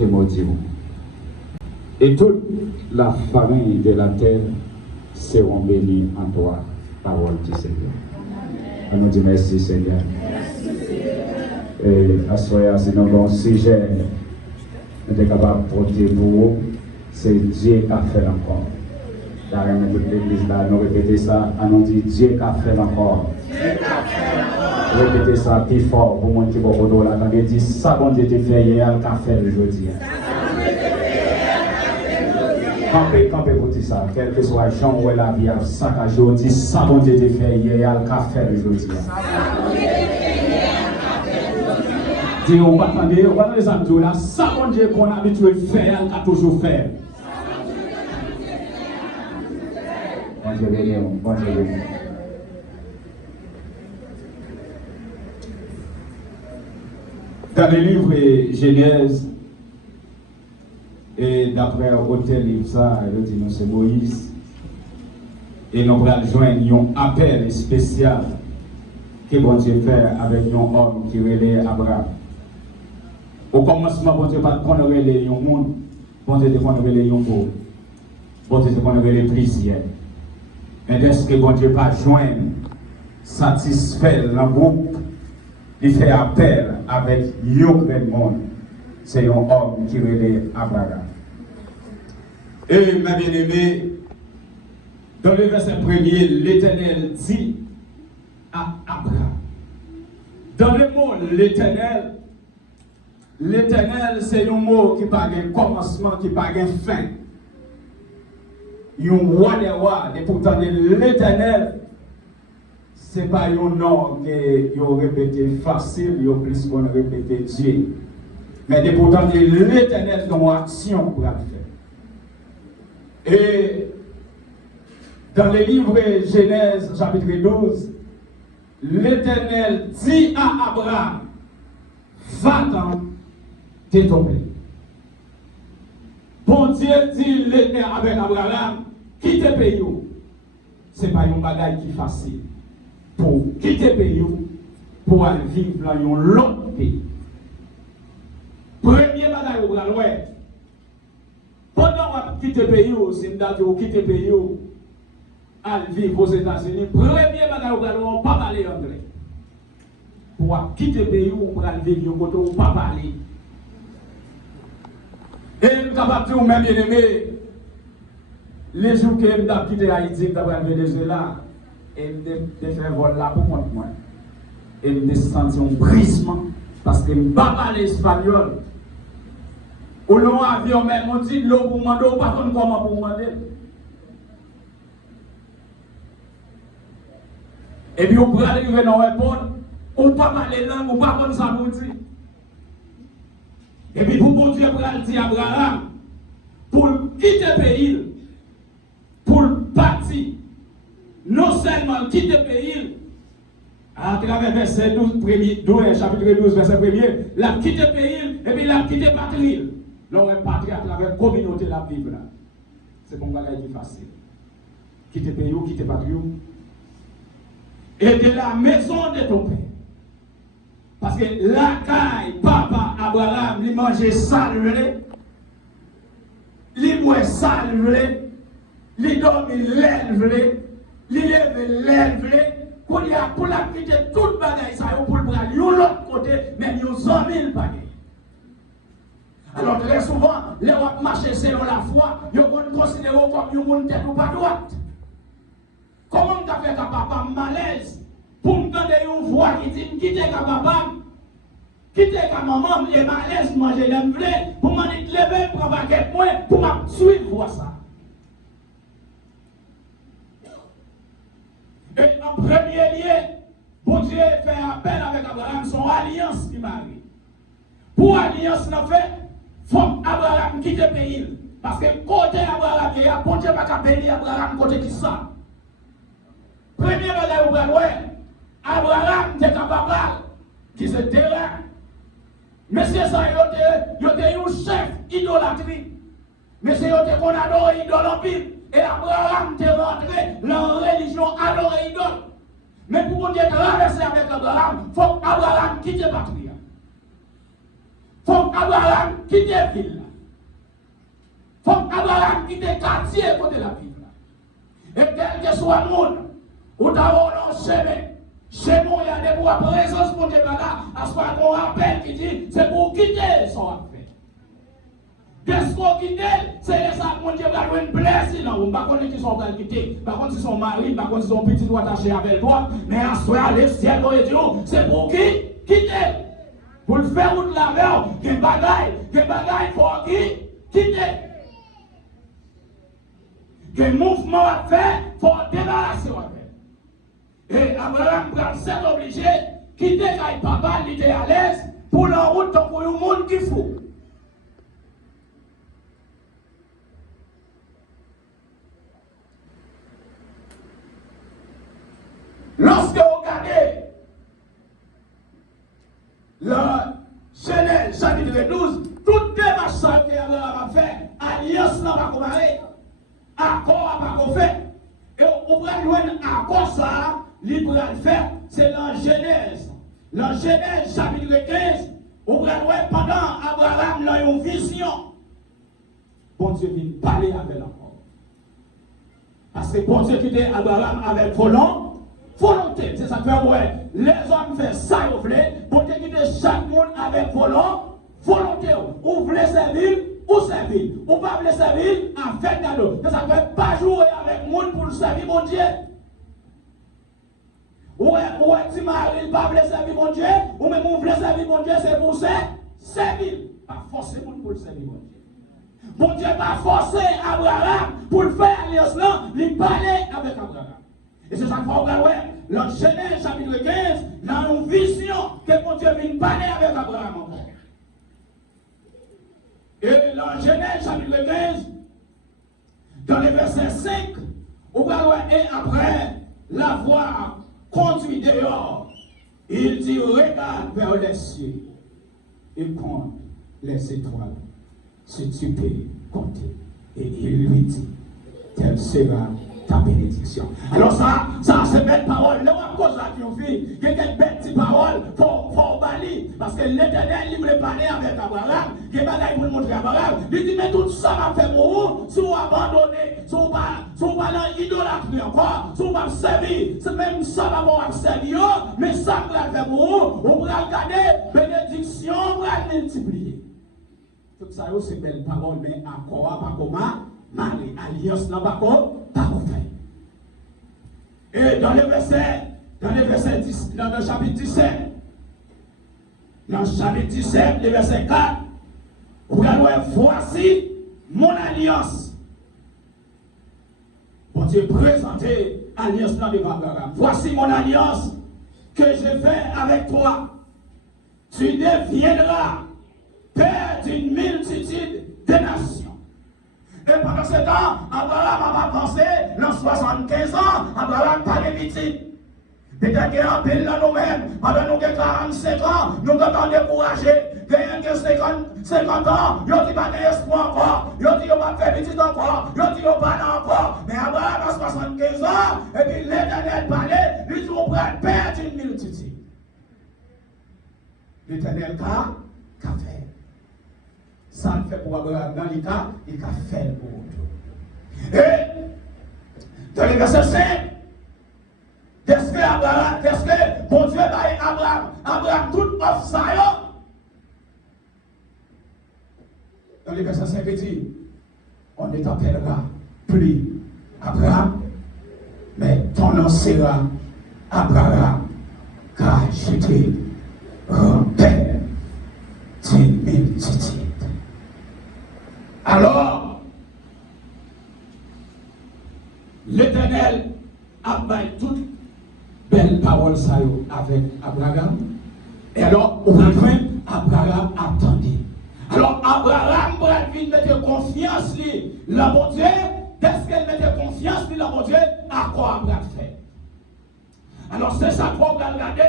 te maudiront. Et toute la famille de la terre seront bénis en toi, parole du Seigneur. On nous dit merci Seigneur. Et à ce moment-là, c'est un sujet nous sommes capables de porter pour vous, c'est Dieu qui a fait encore. Dans toute l'église, là, nous répétons ça, on dit Dieu qui a fait encore. Répétez ça plus fort pour moi qui va vous là. Quand on dit ça, bon Dieu te fait hier, il a fait aujourd'hui. Campez pour dire ça, quel que soit Jean ou la vie, ça aujourd'hui, ça bon Dieu te fait hier, il a fait aujourd'hui. Dis, on va attendre, on va les entendre là, ça bon Dieu qu'on a habitué de faire, il a toujours fait. Bon Dieu béni, bon Dieu béni. Dans le livre Genèse, et d'après l'hôtel livre ça, il dit nous c'est Moïse. Et nous allons joindre un appel spécial que bon Dieu fait avec un homme qui relève Abraham. Au commencement, bon Dieu pas qu'on relève un monde, bon Dieu qu'on relève un beau, bon Dieu qu'on relève prisonnier. Mais est-ce que bon Dieu pas joindre, satisfaire le groupe, il fait appel avec un grand monde. C'est un homme qui relève Abraham. Et ma bien-aimée, dans le verset premier, l'Éternel dit à Abraham. Dans le mot l'Éternel, c'est un mot qui n'a pas de commencement, qui n'a pas de fin. Un roi des rois, et pourtant l'Éternel, ce n'est pas un nom que vous répétez facile, vous plus qu'on répète Dieu. Mais pourtant l'Éternel dans l'action pour la faire. Et dans le livre Genèse, chapitre 12, l'Éternel dit à Abraham, va-t'en, t'es tombé. Bon Dieu dit l'Éternel avec Abraham, quitte le pays. Ce n'est pas une bagaille qui est facile. Pour quitter le pays, pour aller vivre dans un autre pays. Premier bagaille au grand ouest. Pendant qu'on quitte le pays, c'est une date où quitte le pays, à vivre aux États-Unis. Premier bagaille au grand ouest, on ne peut pas parler anglais. Pour quitter le pays, on peut vivre au côté où on ne peut pas parler. Et je suis capable de dire, même bien aimé, les jours que je suis quitté Haïti, je suis Venezuela, et je fais un vol là pour moi. Et je me sens un brisement, parce que je ne peux pas parler espagnol. Au long avion, même, on dit l'eau pour demander, on ne sait pas comment pour demander. Et puis, on peut arriver dans l'aéroport, on ne peut pas parler langue, on ne peut pas prendre ça pour dire. Et puis, pour bon Dieu, pour dire à Abraham, pour quitter le pays, pour partir, non seulement quitter le pays, à travers verset 12, chapitre 12, verset 1er, la quitter le pays, et puis la quitter la patrie. L'on est patrie à travers la communauté de la Bible. C'est pour moi qui est facile. Quitter le pays, quitter la patrie. Et de la maison de ton père. Parce que la caille, papa, Abraham, il mangeait salué, il boit salué, il dormait l'élevé, il lève l'élevé, pour la quitter toute bagaille, ça pour le bras, l'autre côté, même ils ont 100 000 bagailles. Alors très souvent, les gens marchent selon la foi, ils vont considérer comme une tête ou pas droite. Comment tu as fait qu'un papa malaise pour me donner une voix qui dit quitter qu'un papa, quitter qu'un maman, et malaise, manger l'emblé, pour m'en dire lever, pour avoir quelques points, pour me suivre ça. Et en premier lieu, bon Dieu fait appel avec Abraham, son alliance qui marie. Pour alliance, en fait, il faut Abraham quitte le pays. Parce que côté Abraham, il y a bon Dieu pas qu'à bénir Abraham côté qui ça. Premier bagage au Galois, Abraham était capable qui se terrain. Monsieur ça, il était un chef idolâtrie. Monsieur il était qu'on adore idole en Bible. Et Abraham était rentré dans la religion adorer idole. Mais pour Dieu traverser avec Abraham, il faut qu'Abraham quitte la patrie. Il faut qu'Abraham quitte la ville. Faut qu'Abraham quitte le quartier côté de la ville. Et quel que soit le monde, où tu as un chemin, chez moi, il y a des bois présence pour des là, à ce moment qu'on rappelle qui dit, c'est pour quitter son affaire. Qu'est-ce qu'on quitte? C'est ça que mon Dieu va avoir une blessure. Non, par contre, ils sont pas quitter. Par contre, ils sont mariés, par contre, ils sont petits doigts attachés avec toi. Mais à ce moment, le ciel, c'est pour qui? Quitter. Pour le faire ou de la mer, qu'il bagaille, faut quitter. Que mouvement à faire, il faut débarrasser avec. Et Abraham prend cette obligé, quitter quand papa, il était à l'aise, pour la route pour le monde qu'il faut. Lorsque vous regardez le Genèse chapitre 12, toutes les machins qu'Abraham a fait, alliance n'a pas comparé. Accord à pas fait. Et on prend loin accord ça, libre à le faire, c'est dans Genèse. Dans Genèse chapitre 15, on prend loin pendant Abraham a une vision. Bon Dieu vient parler avec l'enfant. Parce que bon Dieu qui dit Abraham avec volonté. C'est ça que fait ouais. Les hommes font ça, vous voulez. Bon Dieu qui dit chaque monde avec volonté. Vous voulez servir. Ou servir, ou pas le servir, en fait cadeau. Ça ne fait pas jouer avec le monde pour le servir, mon Dieu. Ou est-ce mari, pas le servir, mon Dieu, ou même vous voulez servir, mon Dieu, c'est pour servir. Pas forcément pour le servir, mon Dieu. Mon Dieu pas forcé Abraham pour le faire alliance là, il parlait avec Abraham. Et c'est ça qu'il faut regarder, dans Genèse chapitre 15, dans une vision que mon Dieu vient parler avec Abraham encore. Et dans Genèse chapitre 15, dans le verset 5, on va voir, et après l'avoir conduit dehors, il dit, regarde vers les cieux et compte les étoiles, si tu peux compter. Et il lui dit, telle sera ta bénédiction. Alors ça c'est belle parole. Là, à cause là qui ont fait, il y a quelques belles paroles pour balayer. Parce que l'Éternel, il voulait parler avec Abraham. Il y a des pour montrer à Abraham. Il dit, mais tout ça m'a fait pour vous, si vous abandonnez, si vous pas dans l'idolâtrie encore, si vous pas servir, c'est même ça va vous servir, mais ça va faire pour vous, vous pouvez regarder, bénédiction, vous allez multiplier. Tout ça, c'est belle parole, mais encore pas comment, Marie, alliance n'a pas quoi. Et dans le verset 10, dans le chapitre 17, le verset 4, vous allez voici mon alliance. Bon Dieu présenté alliance dans devant Abraham. Voici mon alliance que j'ai fait avec toi. Tu deviendras père d'une multitude de nations. Et pendant ce temps, Abraham a avancé, dans 75 ans, Abraham pas de petit. Peut-être qu'il y a un peu dans nous-mêmes, pendant nous 45 ans, nous sommes découragés. Il y a 50 ans, il y a pas d'espoir encore, il y a pas de faire petit encore, il y a pas encore. Mais Abraham a 75 ans, et puis l'Éternel parlait, lui dit on va perdre une multitude. L'Éternel qu'a fait. Ça le fait pour Abraham dans les cas, il a fait pour nous. Et dans le verset 5, qu'est-ce que bon Dieu va Abraham tout offre ça. Dans le verset 5, il dit, on ne t'appellera plus Abraham, mais ton nom sera Abraham, car je t'ai père d'une multitude. Alors, l'Éternel a fait toute belle parole avec Abraham. Et alors, au contraire, Abraham attendait. Alors, Abraham, pour mettre confiance dans mon Dieu, qu'est-ce qu'elle mettait confiance dans mon Dieu? À quoi Abraham fait? Alors, c'est ça qu'on va regarder.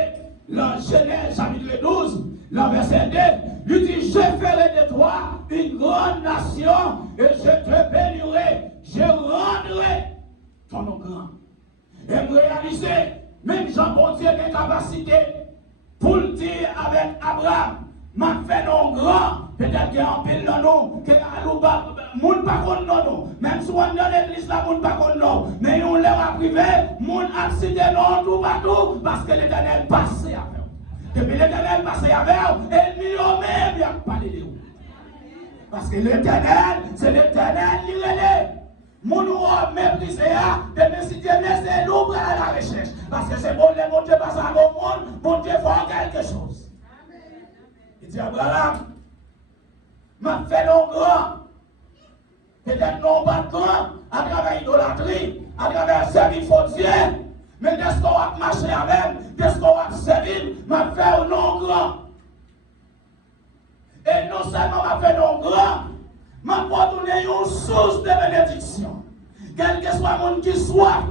Dans Genèse chapitre 12, le verset 2, lui dit, je ferai de toi une grande nation et je te bénirai, je rendrai ton nom grand. Et me réaliser, même Jean-Bon Dieu a des capacités pour le dire avec Abraham, m'a fait nom grand, peut-être qu'il y a un pile dans nous, que Alouba, moun pas contre nous, même si on est dans l'église là, moun pas contre nous, mais on l'a privé, moun a cité non tout partout, parce que l'Éternel passe avec eux. Depuis l'Éternel passe avec eux, et lui même, il a parlé de vous. Parce que l'Éternel, c'est l'Éternel qui relève. Moun ou méprisé, mais si Dieu laisse nous pour aller à la recherche, parce que c'est bon, les mon Dieu passe à mon monde, bon Dieu faire quelque chose. Il dit Abraham, m'a fait non grand. Peut-être non pas grand, à travers l'idolâtrie, à travers servir faux Dieu. Mais qu'est-ce qu'on va marcher avec, qu'est-ce qu'on va servir, m'a fait non grand. Et non seulement m'a fait non grand, m'a donné une source de bénédiction. Quel que soit le monde qui soit,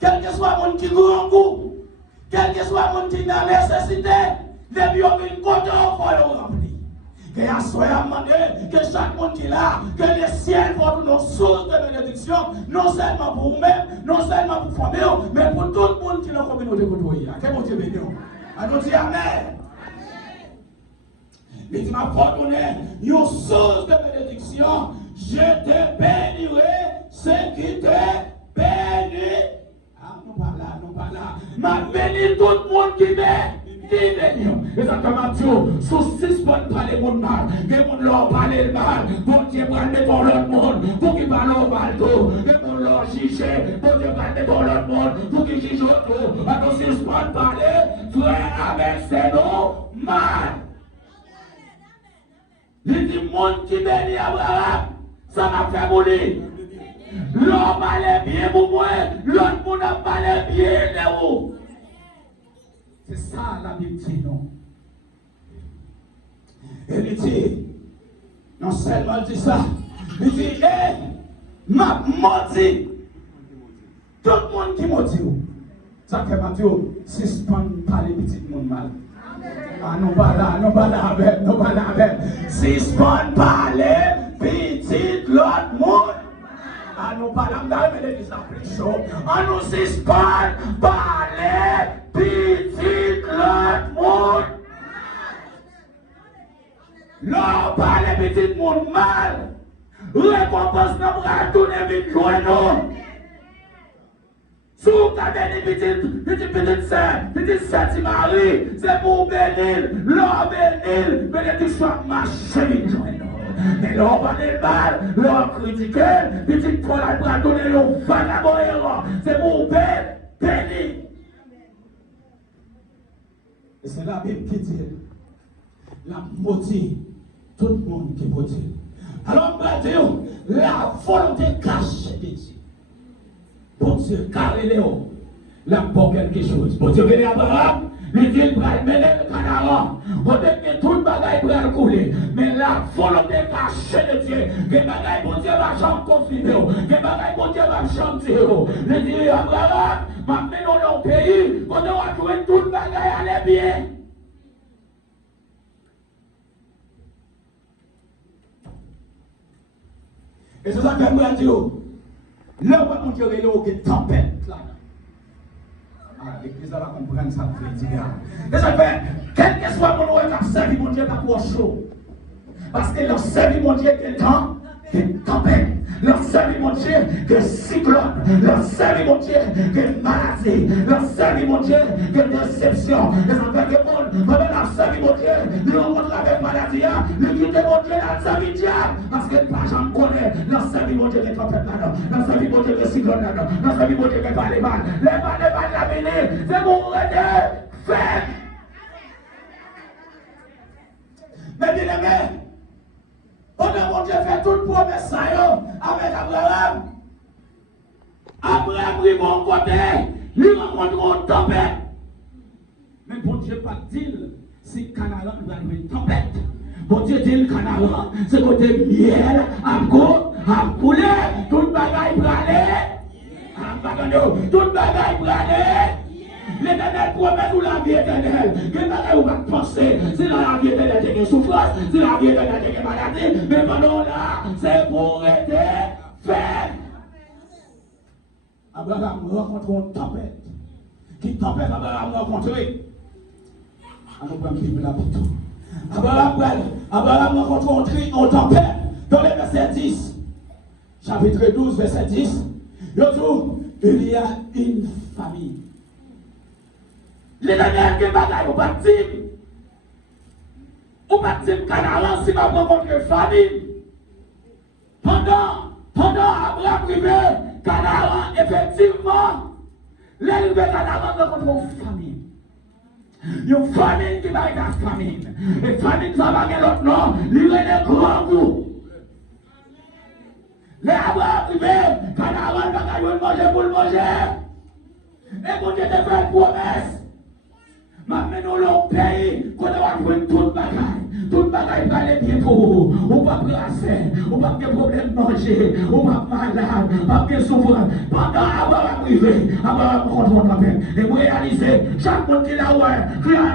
quel que soit le monde qui grand goût, quel que soit le monde qui est dans la nécessité, les biens côté au fond le remplir. Que à soi demandé que chaque monde qui est là, que les ciels vont nous source de bénédiction, non seulement pour vous-même, non seulement pour famille, mais pour tout le monde qui est dans la communauté pour toi. Que mon Dieu bénisse. À nous dire Amen. Il dit m'a donné une source de bénédiction, je te bénirai, ce qui te bénit. Ah, non pas là, non pas là. M'a béni tout le monde qui bénit. Et ça comme Dieu, sous 6 bonnes parler mon mal, que mon leur parler le mal, pour Dieu parler pour l'autre monde, pour qu'il parle au mal tout, et mon leur juger, pour Dieu parler pour l'autre monde, pour qu'il juge tout. Alors 6 bonnes parler, frère avec ses noms mal. Il dit, monde qui bénit Abraham, ça m'a fait mourir. L'homme allait bien pour moi, l'autre monde a parlé bien de vous. C'est ça la Bible dit, non? Et il dit, non seulement il dit ça, il dit, hé, m'a maudit. Tout le monde qui maudit. Ça fait Mathieu, suspend par les petits monde mal. Ah non, pas là, non, pas là avec, non, pas là avec. Suspend par les petits l'autre monde. Ah non, pas là, mais l'église a pris chaud. Ah nous suspend par les petits l'autre monde. L'homme par les petits monde mal. Récompense n'a pas tourné vite loin, non. Si vous avez des petites sœurs, petites sœurs qui marient, c'est pour bénir, l'homme bénir, bénédiction marcher. Mais l'homme va le mal, l'homme critiquer, petite fois la bras donner un vagabond errant, c'est pour bénir. Et c'est la Bible qui dit, la maudit, tout le monde qui maudit. Alors, on va dire, la volonté cachée de Dieu. Bon Dieu, carré Léo, là pour quelque chose. Bon Dieu, venez Abraham, lui dit il va mener le Canaan. On dit que tout le bagage va couler. Mais la volonté cachée de Dieu, que le bagage bon Dieu va jamais confirmer, que le bagage bon Dieu va jamais dire. Il dit Abraham, maintenant dans le pays, on doit jouer tout le bagage aller bien. Et c'est ça que je dis. Là où on dirait qu'il y a une tempête là. Ah, l'église va comprendre ça pour dire. Et ça fait, quel que soit mon rôle, qui a servi mon Dieu, pas trop chaud. Parce que le servi mon Dieu est temps, est tempête. Le servi mon Dieu, que cyclone. Le servi mon Dieu, que maladie. Le servi mon Dieu, que déception. Et ça fait que mon, quand on servi mon Dieu, nous rencontre avec maladie, nous quittons mon Dieu dans le servi diable. Parce que pas j'en connais. Le servi mon Dieu, que tempête là-dedans. Le servi mon Dieu, que cyclone là-dedans. Le servi mon Dieu, que pas les balles. Les balles la venir. C'est pour aider. Fait. Mais bien aimé. Pendant mon Dieu fait toute promesse avec Abraham. Abraham prit mon côté, lui rencontre une tempête. Mais bon Dieu pas dit si Canaan va avoir une tempête. Bon Dieu dit le Canaan, c'est côté miel, à couler, tout le bagaille pour aller. Tout le bagaille pour aller. L'Éternel promet nous la vie éternelle. Que vous va penser, c'est dans la vie éternelle qu'il y a souffrance, c'est dans la vie éternelle qu'il y a maladie, mais pendant là, c'est pour être fait. Abraham rencontre une tempête. Qui tempête Abraham rencontré? On va prendre Bible là pour tout. Abraham rencontre en tempête dans le verset 10. Chapitre 12, verset 10. Il y a une famille. Les dernières qui bataillent au baptême. Au baptême Canaan, si va rencontrer une famille. Pendant Abraham privé, Canaan, effectivement, les Canaan rencontrent une famille. Une famille qui va être la famine. Et famine, ça va être l'autre nom, il est des grands goûts. Les Abraham privé, Canaan va manger pour le manger. Et pour Dieu te fait une promesse. Maintenant, le pays, qu'on va jouer toute bagaille. Toute bagaille va aller bien pour vous. On va brasser, on va avoir des problèmes de manger, on va malade, on va bien souffrir. Pendant Abraham privé, Abraham rencontre la paix. Et vous réalisez, chaque monde qui est là,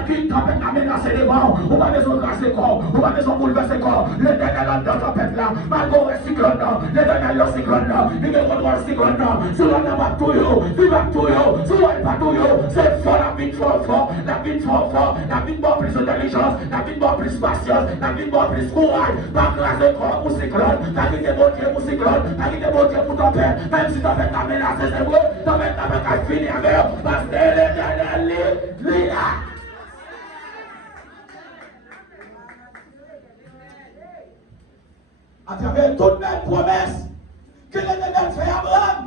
qui tempête a menacé les morts, on va besoin de casser le corps, on va besoin de bouleverser le corps. L'éternel dans la tempête là, malgré le cyclone là, l'éternel le cyclone là, il me contrôle le cyclone là, si on n'a pas tout, si on n'a pas tout, si on n'a pas tout, c'est fort, la vie trop fort, la vie trop fort, la vie beaucoup plus d'intelligence, la vie beaucoup plus patience, la vie beaucoup plus courage, pas craser le corps pour cyclone, la vie de bon Dieu pour cyclone, la vie de bon Dieu pour tempête, même si tempête a menacé, c'est vrai, tempête a fini avec, parce que l'éternel est là. À travers toutes les promesses que l'Éternel fait à Abraham,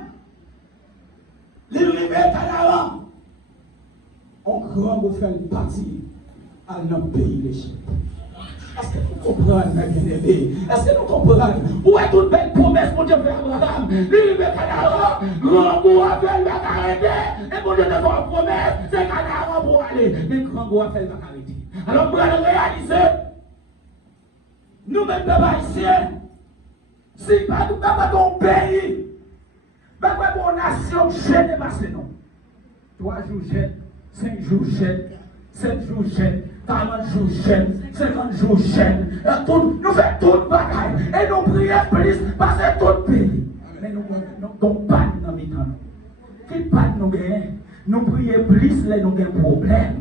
l'île Canaan, on croit pour faire une partie à notre pays l'Égypte. Est-ce que nous comprenons, mes bien-aimés? Est-ce que nous comprenons? Où est toute belle promesse pour Dieu fait à Abraham? L'île Canaan, grand goût a fait le arrêter. Et pour Dieu te faire une promesse, c'est Canaan pour aller. Mais grand goût a fait le arrêter. Alors, pour le réaliser, nous-mêmes, peuple haïtien, si pas nous pas ton pays, pas mon nation gêne passé non. 3 jours gêne, 5 jours gêne, 7 jours gêne, 40 jours gêne, 50 jours gêne. Nous faisons toute bagaille et nous prions plus parce que tout pays. Mais nous n'avons pas de temps. Qui pas nous gagnons? Nous prions plus les nous avons problème.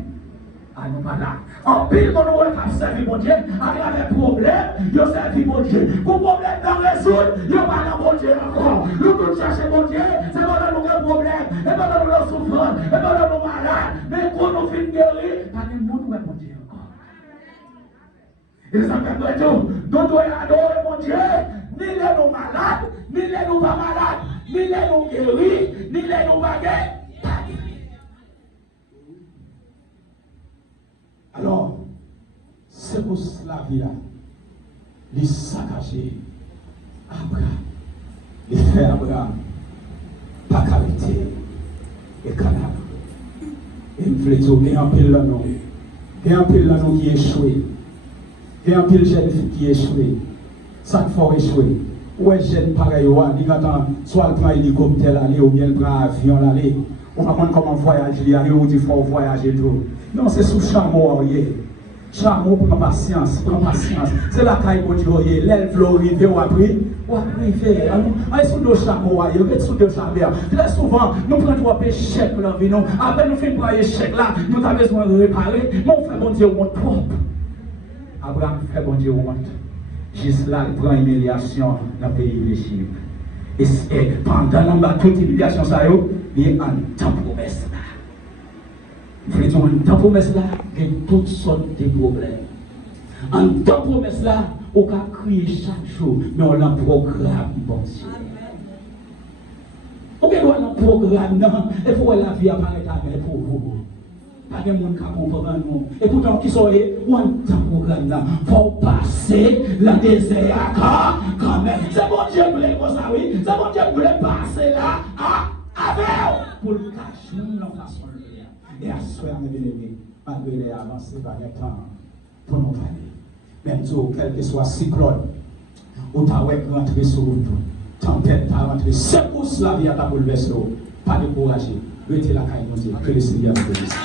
Ah, nous pas là. En pile, quand nous avons servi mon Dieu, à travers les problèmes, nous avons servi mon Dieu. Pour problème dans résoudre, nous n'avons pas mon Dieu encore. Nous devons chercher mon Dieu, c'est pendant nous avons problème, et pendant nous avons souffrance, et pendant nous sommes malades. Mais quand nous finissons guérir, pas de monde où est mon Dieu encore. Et ça fait que nous devons adorer mon Dieu, ni les nous malades, ni les nous pas malades, ni les nous guéris, ni les nous baguettes. Alors, c'est pour cela vie là, les saccager Abraham, les frères Abraham, pas qualité et Canaan. Et nous voulons dire, il y a un pile là non, il y a un pile là non qui est échoué, il y a un pile jeune qui est échoué, ça faut échouer. Ou est jeune pareil, il attend soit le prend hélicoptère l'aller ou bien le prend avion l'aller. On va comment voyager, ou il faut voyager tout. Non, c'est sous chameau, chameau pour patience, C'est la caille pour dire, l'élève l'orivé ou après, allez sous le chameau, sous le chameau. Très souvent, nous prenons trois échecs dans la vie, après nous faisons un échec là, nous avons besoin de réparer, mais on fait bon Dieu honte propre. Abraham fait bon Dieu honte. Juste là, il prend une humiliation dans le pays de l'Égypte. Et pendant toute humiliation, ça il y a un temps promesse là. Vous voulez dire, un temps promesse là, il y a toutes sortes de problèmes. Un temps promesse là, on peut crier chaque jour, mais on a un programme, bon Dieu. On peut avoir un programme, non, il faut que la vie apparaisse pour vous. Pas de monde qui comprend nous. Et pourtant, qui sont les temps programme là, pour passer le désert quand même. C'est bon Dieu qui voulait comme ça, oui. C'est bon Dieu qui voulait passer là, avec pour le cacher dans façon de faire. Et à ce soir, mes bien-aimés, malgré les avancées par le temps, pour nous parler. Même tout, quel que soit cyclone, ou ta web rentrer sur route, tempête ta rentrer, secousse la vie à ta bouleverser, pas décourager. Mettez la caille, que le Seigneur vous bénisse.